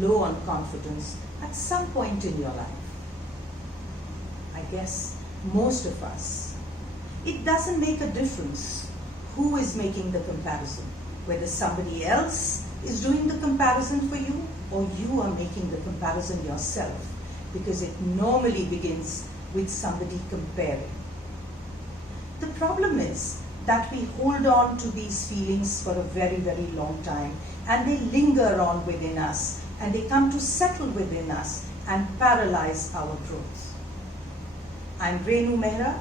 low on confidence at some point in your life? I guess most of us. It doesn't make a difference who is making the comparison, whether somebody else is doing the comparison for you or you are making the comparison yourself, because it normally begins with somebody comparing. The problem is that we hold on to these feelings for a very, very long time, and they linger on within us, and they come to settle within us and paralyze our growth. I'm Renu Mehra,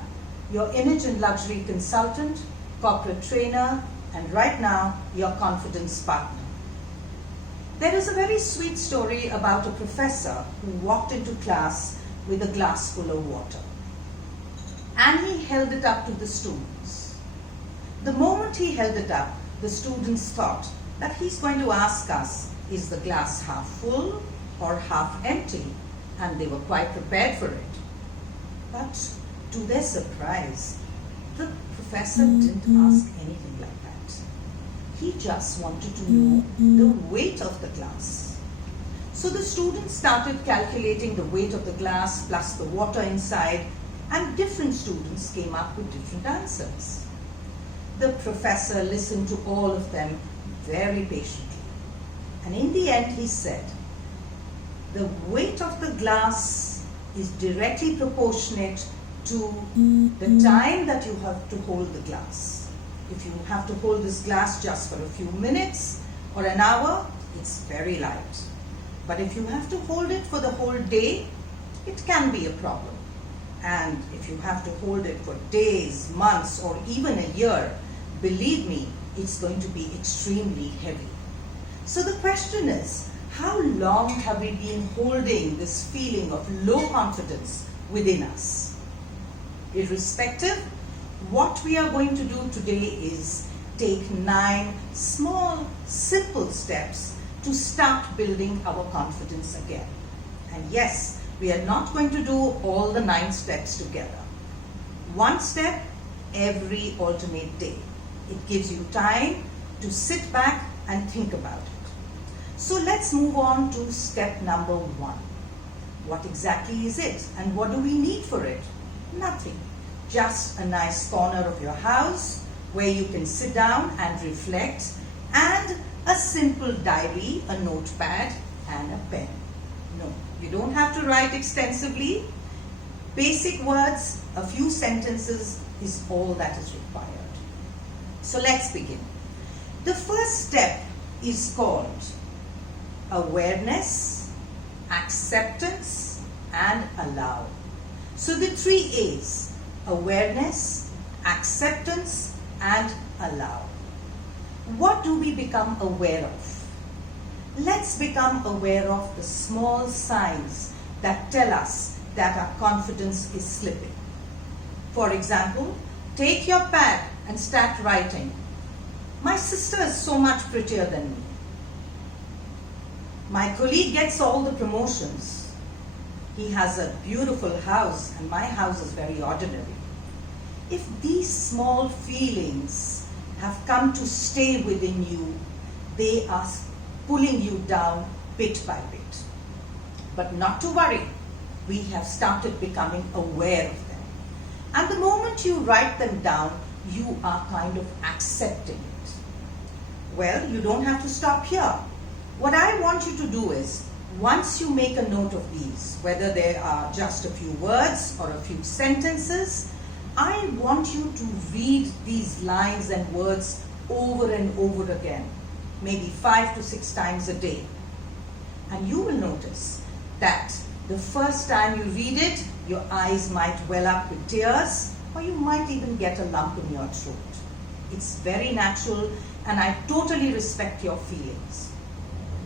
your image and luxury consultant, corporate trainer, and right now, your confidence partner. There is a very sweet story about a professor who walked into class with a glass full of water. And he held it up to the students. The moment he held it up, the students thought that he's going to ask us, is the glass half full or half empty? And they were quite prepared for it. But to their surprise, the professor didn't ask anything like that. He just wanted to know the weight of the glass. So the students started calculating the weight of the glass plus the water inside, and different students came up with different answers. The professor listened to all of them very patiently. And in the end, he said, the weight of the glass is directly proportionate to the time that you have to hold the glass. If you have to hold this glass just for a few minutes or an hour, it's very light. But if you have to hold it for the whole day, it can be a problem. And if you have to hold it for days, months, or even a year, believe me, it's going to be extremely heavy. So the question is, how long have we been holding this feeling of low confidence within us? Irrespective, what we are going to do today is take 9 small, simple steps to start building our confidence again. And yes, we are not going to do all the 9 steps together. 1 step every alternate day. It gives you time to sit back and think about it. So let's move on to step number 1. What exactly is it and what do we need for it? Nothing. Just a nice corner of your house where you can sit down and reflect, and a simple diary, a notepad and a pen. No, you don't have to write extensively. Basic words, a few sentences is all that is required. So let's begin. The first step is called awareness, acceptance, and allow. So the 3 A's: awareness, acceptance, and allow. What do we become aware of? Let's become aware of the small signs that tell us that our confidence is slipping. For example, take your pad and start writing. My sister is so much prettier than me. My colleague gets all the promotions. He has a beautiful house and my house is very ordinary. If these small feelings have come to stay within you, they are pulling you down bit by bit. But not to worry, we have started becoming aware of them. And the moment you write them down, you are kind of accepting it. Well, you don't have to stop here. What I want you to do is, once you make a note of these, whether they are just a few words or a few sentences, I want you to read these lines and words over and over again, maybe 5 to 6 times a day. And you will notice that the first time you read it, your eyes might well up with tears, or you might even get a lump in your throat. It's very natural, and I totally respect your feelings.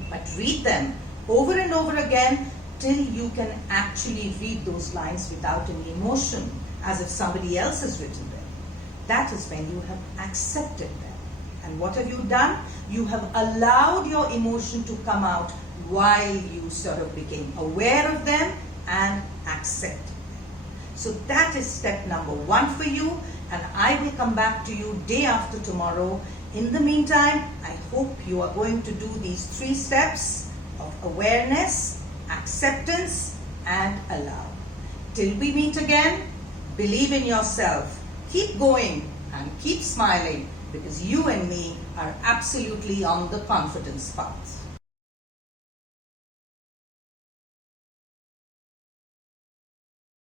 But read them over and over again till you can actually read those lines without any emotion, as if somebody else has written them. That is when you have accepted them. And what have you done? You have allowed your emotion to come out while you sort of became aware of them and accepted them. So that is step number 1 for you, and I will come back to you day after tomorrow. In the meantime, I hope you are going to do these 3 steps of awareness, acceptance, and allow. Till we meet again, believe in yourself, keep going, and keep smiling, because you and me are absolutely on the confidence path.